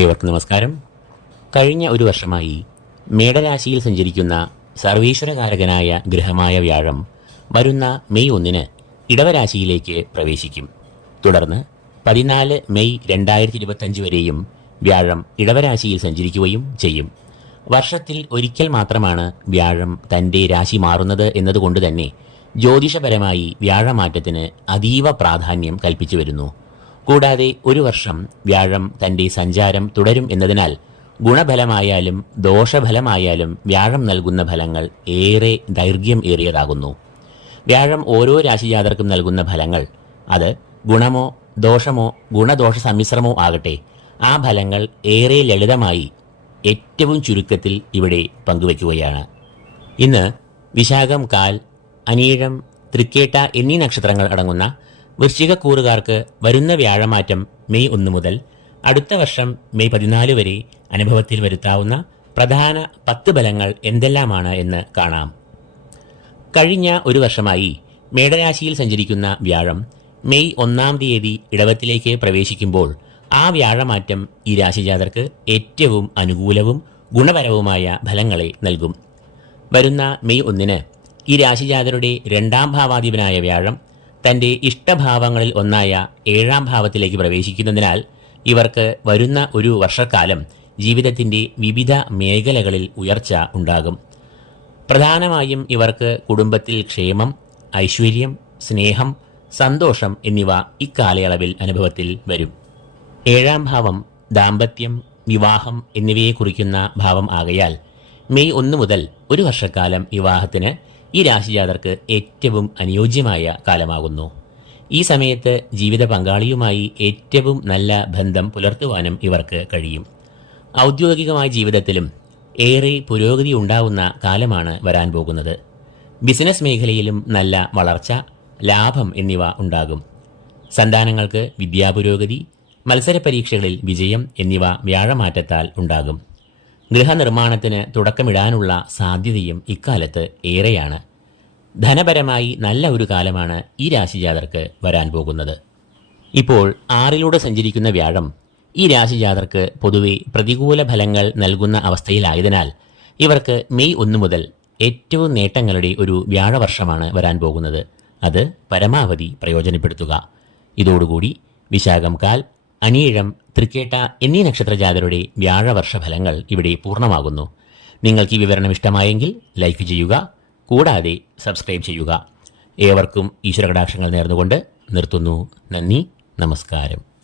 ഏവർക്കും നമസ്കാരം. കഴിഞ്ഞ ഒരു വർഷമായി മേടരാശിയിൽ സഞ്ചരിക്കുന്ന സർവീശ്വരകാരകനായ ഗ്രഹമായ വ്യാഴം വരുന്ന മെയ് 1 ഇടവരാശിയിലേക്ക് പ്രവേശിക്കും. തുടർന്ന് 14 മെയ് 2025 വരെയും വ്യാഴം ഇടവരാശിയിൽ സഞ്ചരിക്കുകയും ചെയ്യും. വർഷത്തിൽ ഒരിക്കൽ മാത്രമാണ് വ്യാഴം തൻ്റെ രാശി മാറുന്നത് എന്നതുകൊണ്ട് തന്നെ ജ്യോതിഷപരമായി വ്യാഴമാറ്റത്തിന് അതീവ പ്രാധാന്യം കൽപ്പിച്ചു വരുന്നു. കൂടാതെ ഒരു വർഷം വ്യാഴം തൻ്റെ സഞ്ചാരം തുടരും എന്നതിനാൽ ഗുണഫലമായാലും ദോഷഫലമായാലും വ്യാഴം നൽകുന്ന ഫലങ്ങൾ ഏറെ ദൈർഘ്യം ഏറിയതാകുന്നു. വ്യാഴം ഓരോ രാശിജാതർക്കും നൽകുന്ന ഫലങ്ങൾ അത് ഗുണമോ ദോഷമോ ഗുണദോഷ സമ്മിശ്രമോ ആകട്ടെ, ആ ഫലങ്ങൾ ഏറെ ലളിതമായി ഏറ്റവും ചുരുക്കത്തിൽ ഇവിടെ പങ്കുവയ്ക്കുകയാണ്. ഇന്ന് വിശാഖം, കാൽ, അനീഴം, തൃക്കേട്ട എന്നീ നക്ഷത്രങ്ങൾ അടങ്ങുന്ന വൃശ്ചികക്കൂറുകാർക്ക് വരുന്ന വ്യാഴമാറ്റം മെയ് 1 മുതൽ അടുത്ത വർഷം മെയ് 14 വരെ അനുഭവത്തിൽ വരുത്താവുന്ന പ്രധാന 10 ഫലങ്ങൾ എന്തെല്ലാമാണ് എന്ന് കാണാം. കഴിഞ്ഞ ഒരു വർഷമായി മേടരാശിയിൽ സഞ്ചരിക്കുന്ന വ്യാഴം മെയ് 1 തീയതി ഇടവത്തിലേക്ക് പ്രവേശിക്കുമ്പോൾ ആ വ്യാഴമാറ്റം ഈ രാശിജാതർക്ക് ഏറ്റവും അനുകൂലവും ഗുണപരവുമായ ഫലങ്ങളെ നൽകും. വരുന്ന മെയ് 1 ഈ രാശിജാതരുടെ 2ാം ഭാവാധിപനായ വ്യാഴം തൻ്റെ ഇഷ്ടഭാവങ്ങളിൽ ഒന്നായ 7ാം ഭാവത്തിലേക്ക് പ്രവേശിക്കുന്നതിനാൽ ഇവർക്ക് വരുന്ന ഒരു വർഷക്കാലം ജീവിതത്തിൻ്റെ വിവിധ മേഖലകളിൽ ഉയർച്ച ഉണ്ടാകും. പ്രധാനമായും ഇവർക്ക് കുടുംബത്തിൽ ക്ഷേമം, ഐശ്വര്യം, സ്നേഹം, സന്തോഷം എന്നിവ ഇക്കാലയളവിൽ അനുഭവത്തിൽ വരും. 7ാം ഭാവം ദാമ്പത്യം, വിവാഹം എന്നിവയെ കുറിക്കുന്ന ഭാവം ആകയാൽ മെയ് 1 മുതൽ ഒരു വർഷക്കാലം വിവാഹത്തിന് ഈ രാശിജാതർക്ക് ഏറ്റവും അനുയോജ്യമായ കാലമാകുന്നു. ഈ സമയത്ത് ജീവിത പങ്കാളിയുമായി ഏറ്റവും നല്ല ബന്ധം പുലർത്തുവാനും ഇവർക്ക് കഴിയും. ഔദ്യോഗികമായ ജീവിതത്തിലും ഏറെ പുരോഗതി ഉണ്ടാവുന്ന കാലമാണ് വരാൻ പോകുന്നത്. ബിസിനസ് മേഖലയിലും നല്ല വളർച്ച, ലാഭം എന്നിവ ഉണ്ടാകും. സന്താനങ്ങൾക്ക് വിദ്യാപുരോഗതി, മത്സരപരീക്ഷകളിൽ വിജയം എന്നിവ വ്യാഴമാറ്റത്താൽ ഉണ്ടാകും. ഗൃഹനിർമ്മാണത്തിന് തുടക്കമിടാനുള്ള സാധ്യതയും ഇക്കാലത്ത് ഏറെയാണ്. ധനപരമായി നല്ല ഒരു കാലമാണ് ഈ രാശിജാതർക്ക് വരാൻ പോകുന്നത്. ഇപ്പോൾ 6 സഞ്ചരിക്കുന്ന വ്യാഴം ഈ രാശിജാതർക്ക് പൊതുവെ പ്രതികൂല ഫലങ്ങൾ നൽകുന്ന അവസ്ഥയിലായതിനാൽ ഇവർക്ക് മെയ് 1 മുതൽ ഏറ്റവും നേട്ടങ്ങളുടെ ഒരു വ്യാഴവർഷമാണ് വരാൻ പോകുന്നത്. അത് പരമാവധി പ്രയോജനപ്പെടുത്തുക. ഇതോടുകൂടി വിശാഖം, കാൽ, അനീഴം, തൃക്കേട്ട എന്നീ നക്ഷത്രജാതരുടെ വ്യാഴവർഷ ഫലങ്ങൾ ഇവിടെ പൂർണ്ണമാകുന്നു. നിങ്ങൾക്ക് ഈ വിവരണം ഇഷ്ടമായെങ്കിൽ ലൈക്ക് ചെയ്യുക, കൂടാതെ സബ്സ്ക്രൈബ് ചെയ്യുക. ഏവർക്കും ഈശ്വരകടാക്ഷങ്ങൾ നേർന്നുകൊണ്ട് നിർത്തുന്നു. നന്ദി, നമസ്കാരം.